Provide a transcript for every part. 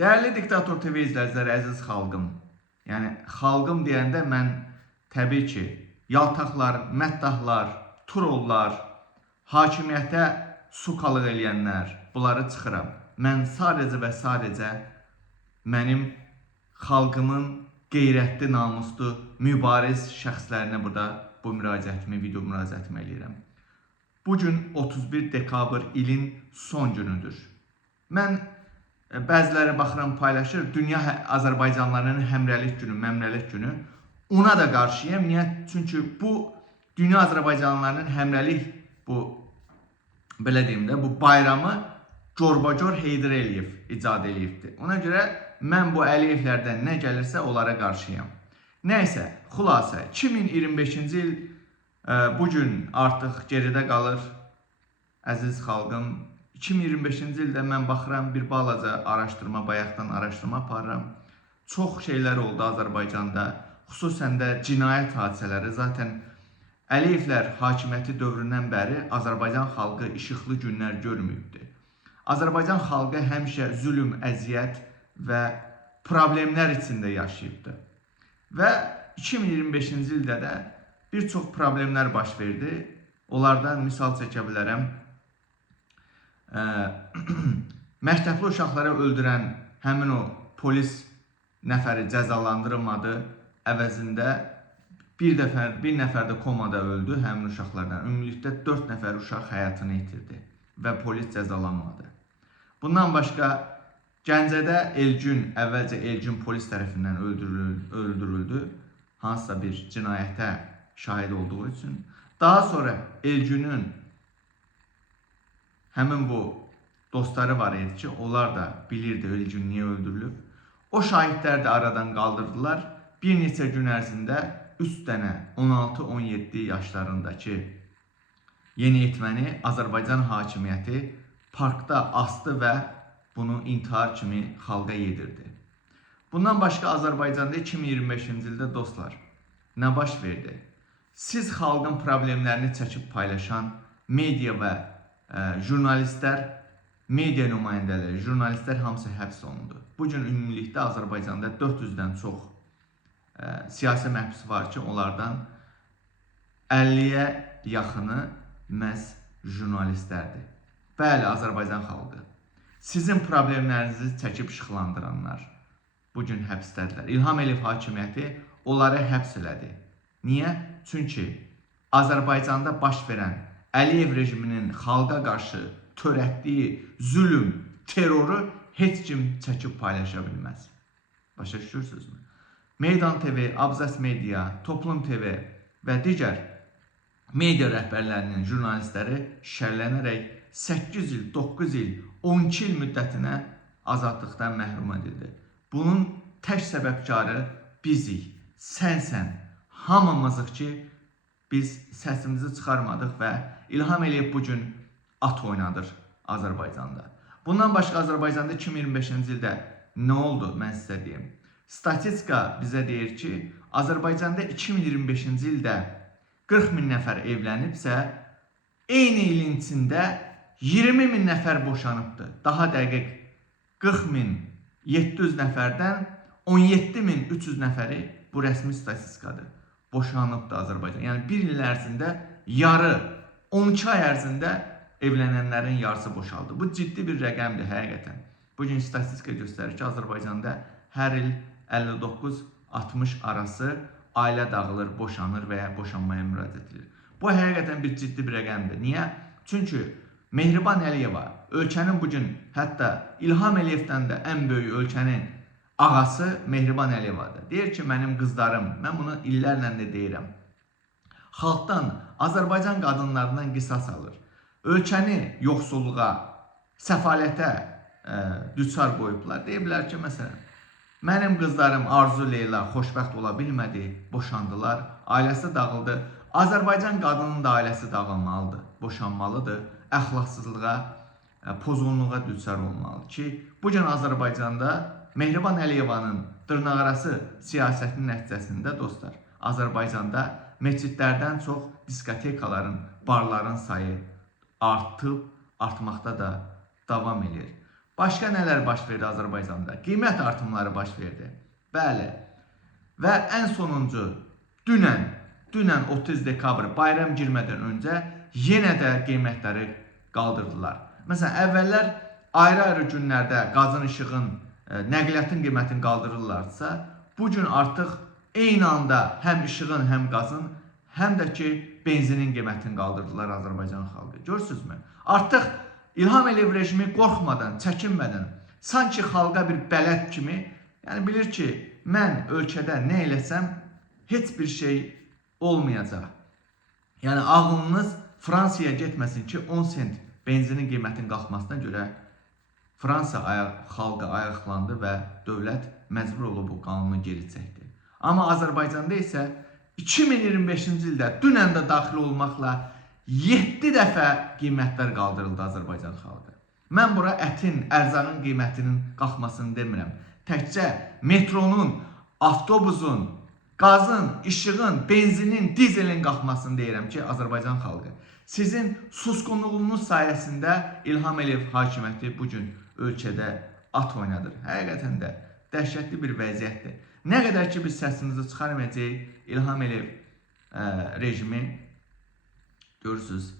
Dəyərli Diktator TV izləyiciləri, əziz xalqım. Yəni, xalqım deyəndə mən təbii ki, yaltaqlar, məddahlar, trollar, hakimiyyətə sukalıq eləyənlər, bunları çıxıram. Mən sadəcə və sadəcə mənim xalqımın qeyrətli, namuslu, mübariz şəxslərinə burada bu video müraciətimi eləyirəm. Bugün 31 dekabr ilin son günüdür. Mən bəziləri baxıram paylaşır, Dünya Azərbaycanlılarının həmrəylik günü, məmrəlik günü. Ona da qarşıyam. Niyə? Çünki bu Dünya Azərbaycanlılarının həmrəlik belə deyim də, bu bayramı Corbacor Heydər Əliyev icad eləyibdir. Ona görə mən bu Əliyevlərdən nə gəlirsə onlara qarşıyam. Nəysə, xülasə 2025-ci il bugün artıq geridə qalır. Əziz xalqım, 2025-ci ildə mən baxıram, bir balaca araşdırma, bayaqdan araşdırma aparıram. Çox şeylər oldu Azərbaycanda, xüsusən də cinayət hadisələri. Zaten Əliyevlər hakimiyyəti dövründən bəri Azərbaycan xalqı işıqlı günlər görməyibdir. Azərbaycan xalqı həmişə zülm, əziyyət və problemlər içində yaşayıbdır. Və 2025-ci ildə də bir çox problemlər baş verdi. Onlardan misal çəkə bilərəm. Məktəbli uşaqları öldürən həmin o polis nəfəri cəzalandırılmadı. Əvəzində bir nəfər də komada öldü həmin uşaqlardan. Ümumilikdə 4 nəfər uşaq həyatını itirdi və polis cəzalanmadı. Bundan başqa Gəncədə Elgün, əvvəlcə Elgün polis tərəfindən öldürüldü. Hansısa bir cinayətə şahid olduğu üçün. Daha sonra Elgünün həmin bu dostları var idi ki, onlar da bilirdi Elgün niyə öldürülüb. O şahidlər də aradan qaldırdılar. Bir neçə gün ərzində 3 dənə 16-17 yaşlarındakı yeniyetməni Azərbaycan hakimiyyəti parkda astı və bunu intihar kimi xalqa yedirdi. Bundan başqa Azərbaycanda 2025-ci ildə dostlar, nə baş verdi? Siz xalqın problemlərini çəkib paylaşan media və jurnalistlər, media nümayəndələri, jurnalistlər hamısı həbs olundu. Bugün ümumilikdə Azərbaycanda 400-dən çox siyasi məhbus var ki, onlardan 50-yə yaxını məhz jurnalistlərdir. Bəli, Azərbaycan xalqı. Sizin problemlərinizi çəkib işıqlandıranlar bugün həbsdədirlər. İlham Əliyev hakimiyyəti onları həbs elədi. Niyə? Çünki Azərbaycanda baş verən Əliyev rejiminin xalqa qarşı törətdiyi zülm, terroru heç kim çəkib paylaşa bilməz. Başa düşürsünüzmü? Meydan TV, Abzas Media, Toplum TV və digər media rəhbərlərinin jurnalistləri şərlənərək 8 il, 9 il, 12 il müddətinə azadlıqdan məhrum edildi. Bunun tək səbəbkarı bizik, sənsən, hamımızıq ki, biz səsimizi çıxarmadıq və İlham Əliyev bugün at oynadır Azərbaycanda. Bundan başqa Azərbaycanda 2025-ci ildə nə oldu, mən sizə deyim. Statistika bizə deyir ki, Azərbaycanda 2025-ci ildə 40 min nəfər evlənibsə, eyni ilin içində 20 min nəfər boşanıbdır. Daha dəqiq 40.700 nəfərdən 17.300 nəfəri bu rəsmi statistikadır. Boşanıbdır Azərbaycan. Yəni bir il ərzində yarı, 12 ay ərzində evlənənlərin yarısı boşaldı. Bu ciddi bir rəqəmdir həqiqətən. Bugün statistika göstərir ki, Azərbaycanda hər il 59-60 arası ailə dağılır, boşanır və ya boşanmaya müraciət edilir. Bu həqiqətən bir ciddi bir rəqəmdir. Niyə? Çünki Mehriban Əliyeva, ölkənin bugün hətta İlham Əliyevdən də ən böyük ölkənin ağası Mehriban Əliyevadır. Deyir ki, mənim qızlarım, mən bunu illərlə də deyirəm, xalqdan, Azərbaycan qadınlarından qisas alır. Ölkəni yoxsulluğa, səfalətə düçar qoyublar. Deyiblər ki, məsələn, mənim qızlarım Arzu Leyla xoşbəxt ola bilmədi, boşandılar, ailəsi dağıldı. Azərbaycan qadının da ailəsi dağılmalıdır, boşanmalıdır, əxlaqsızlığa, pozğunluğa düçar olmalıdır ki, bugün Azərbaycanda Mehriban Əliyevanın dırnaqarası siyasətinin nəticəsində dostlar, Azərbaycanda məscidlərdən çox diskotekaların, barların sayı artıb, artmaqda da davam edir. Başqa nələr baş verdi Azərbaycanda? Qiymət artımları baş verdi. Bəli. Və ən sonuncu dünən 30 dekabr bayram girmədən öncə yenə də qiymətləri qaldırdılar. Məsələn, əvvəllər ayrı-ayrı günlərdə qazın, işığın, nəqliyyatın qiymətini qaldırırlarsa, bu gün artıq eyni anda həm işığın, həm qazın, həm də ki benzinin qiymətini qaldırdılar Azərbaycan xalqı. Görürsünüzmü? Artıq İlham Əliyev rejimi qorxmadan, çəkinmədən, sanki xalqa bir bələd kimi, yəni bilir ki, mən ölkədə nə eləsəm heç bir şey olmayacaq. Yəni ağlınız Fransaya getməsin ki, 10 sent benzinin qiymətinin qalxmasına görə Fransa xalqı ayaqlandı və dövlət məcbur olub bu qanunu geri çəkdi. Amma Azərbaycanda isə 2025-ci ildə dünən də daxil olmaqla 7 dəfə qiymətlər qaldırıldı Azərbaycan xalqı. Mən bura ətin, ərzağın qiymətinin qalxmasını demirəm. Təkcə metronun, avtobusun, qazın, işığın, benzinin, dizelin qalxmasını deyirəm ki, Azərbaycan xalqı. Sizin susqunluğunuz sayəsində İlham Əliyev hakimiyyəti bugün ölkədə at oynadır. Həqiqətən də dəhşətli bir vəziyyətdir. Nə qədər ki biz səsimizi çıxarmayacağıq, İlham Əliyev rejimi, görürsünüz,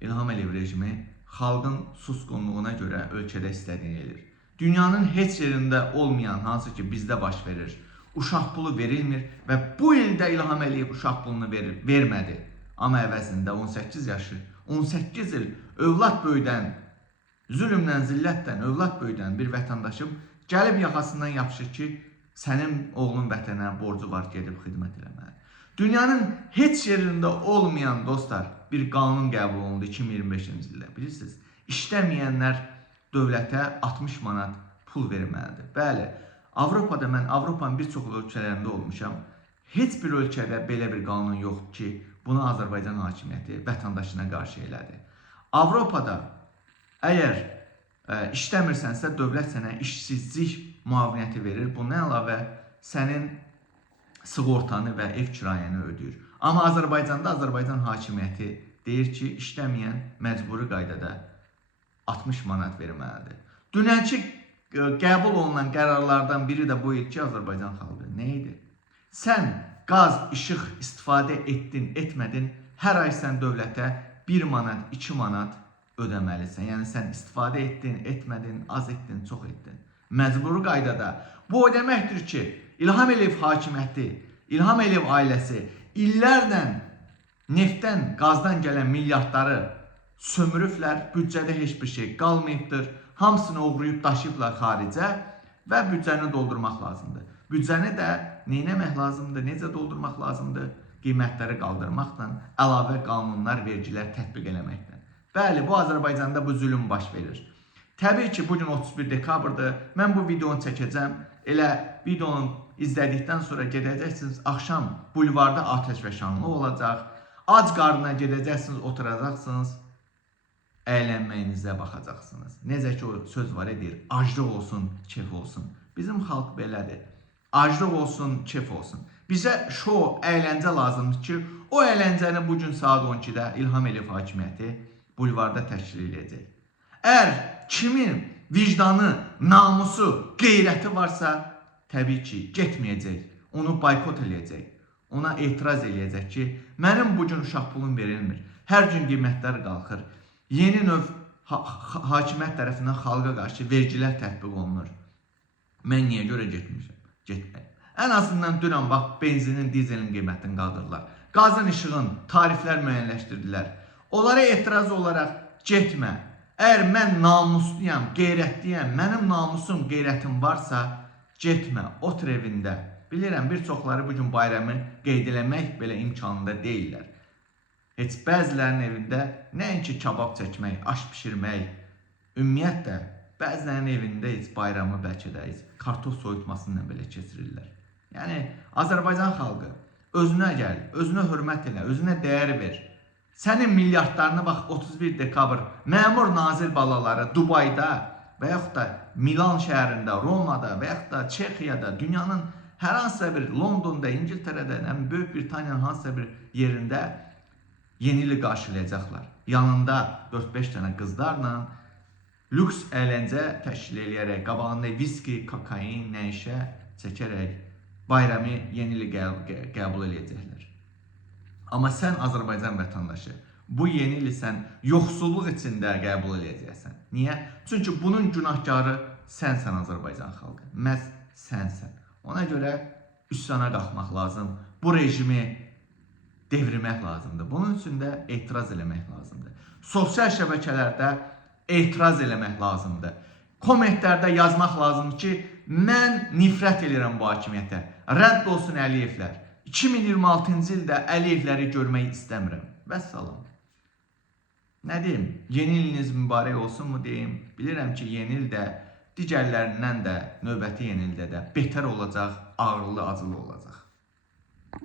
İlham Əliyev rejimi xalqın susqunluğuna görə ölkədə istədiyini edir. Dünyanın heç yerində olmayan, hansı ki bizdə baş verir, uşaq pulu verilmir və bu ildə İlham Əliyev uşaq pulunu vermədi. Amma əvəzində 18 il övlad böyüdən, zülmdən, zillətdən, övlad böyüdən bir vətəndaşım gəlib yaxasından yapışır ki, sənin oğlun vətənə borcu var, gedib xidmət eləməli. Dünyanın heç yerində olmayan dostlar bir qanun qəbul olundu 2025-ci ildə. Bilirsiniz, işləməyənlər dövlətə 60 manat pul verməlidir. Bəli, Avropada mən Avropanın bir çox ölkələrində olmuşam. Heç bir ölkədə belə bir qanun yoxdur ki, bunu Azərbaycan hakimiyyəti vətəndaşına qarşı elədi. Avropada əgər işləmirsənsə, dövlət sənə işsizlik müaviniyyəti verir. Bundan əlavə sənin sığortanı və ev kirayəni ödəyir. Amma Azərbaycanda Azərbaycan hakimiyyəti deyir ki, işləməyən məcburi qaydada 60 manat verməlidir. Dünənki qəbul olunan qərarlardan biri də bu idi ki, Azərbaycan xalqı nə idi? Sən qaz, işıq istifadə etdin, etmədin, hər ay sən dövlətə 1 manat, 2 manat ödəməlisən. Yəni sən istifadə etdin, etmədin, az etdin, çox etdin. Məcburi qaydada. Bu o deməkdir ki, İlham Əliyev hakimiyyəti, İlham Əliyev ailəsi illərlə neftdən, qazdan gələn milyardları sömürüblər, büdcədə heç bir şey qalmayıbdır. Hamısını oğruyub daşıyıblar xaricə və büdcəni doldurmaq lazımdır. Büdcəni də neynəmək lazımdır, necə doldurmaq lazımdır? Qiymətləri qaldırmaqla, əlavə qanunlar, vergilər tətbiq eləməklə. Bəli, bu Azərbaycanda bu zülm baş verir. Təbii ki, bugün 31 dekabrdır. Mən bu videonu çəkəcəm. Elə videonu izlədikdən sonra gedəcəksiniz, axşam bulvarda atəşfəşanlıq olacaq. Ac qarnına gedəcəksiniz, oturacaqsınız, əylənməyinizə baxacaqsınız. Necə ki o söz var edir, aclıq olsun, keyf olsun. Bizim xalq belədir. Aclıq olsun, keyf olsun. Bizə şou, əyləncə lazımdır ki, o əyləncəni bugün saat 12-də İlham Əliyev hakimiyyəti bulvarda təşkil edəcək. Əgər kimin vicdanı, namusu, qeyrəti varsa, təbii ki, getməyəcək, onu boykot eləyəcək, ona etiraz eləyəcək ki, mənim bugün uşaq pulum verilmir, hər gün qiymətlər qalxır, yeni növ hakimiyyət tərəfindən xalqa qarşı vergilər tətbiq olunur. Mən niyə görə getmişəm? Getməyim. Ən azından dünən bax, benzinin, dizelin qiymətini qaldırdılar. Qazın, işığın tariflər müəyyənləşdirdilər. Onlara etiraz olaraq getmə. Əgər mən namusluyam, qeyrətliyəm, mənim namusum, qeyrətim varsa, getmə, otur evində. Bilirəm, bir çoxları bugün bayramı qeyd eləmək belə imkanında deyirlər. Heç bəzilərinin evində nəinki kabab çəkmək, aş pişirmək, ümumiyyətlə, bəzilərinin evində heç bayramı bəlkə də heç kartof soyutmasından belə keçirirlər. Yəni, Azərbaycan xalqı özünə gəl, özünə hörmət elə, özünə dəyər ver. Sənin milyardlarını bax 31 dekabr məmur nazir balaları Dubayda və yaxud da Milan şəhərində, Romada və yaxud da Çexiyada, dünyanın hər hansısa bir Londonda, İngiltərədə, Böyük Britaniyanın hansısa bir yerində yeni ili qarşılayacaqlar. Yanında 4-5 dənə qızlarla lüks əyləncə təşkil edərək, qabağında viski, kokain, nəşə çəkərək bayramı yeni ili qəbul edəcəklər. Amma sən Azərbaycan vətəndaşı, bu yeni ili sən yoxsulluq içində qəbul edəcəksən. Niyə? Çünki bunun günahkarı sənsən Azərbaycan xalqı. Məhz sənsən. Ona görə üsyana qalxmaq lazım. Bu rejimi devirmək lazımdır. Bunun üçün də etiraz eləmək lazımdır. Sosial şəbəkələrdə etiraz eləmək lazımdır. Kommentlərdə yazmaq lazımdır ki, mən nifrət edirəm bu hakimiyyətə. Rədd olsun Əliyevlər. 2026-cı ildə Əliyevləri görmək istəmirəm. Vəssalam. Nə deyim? Yeni iliniz mübarək olsun mu deyim? Bilirəm ki, yeni ildə digərlərindən də, növbəti yeni ildə də betər olacaq, ağırlı, acılı olacaq.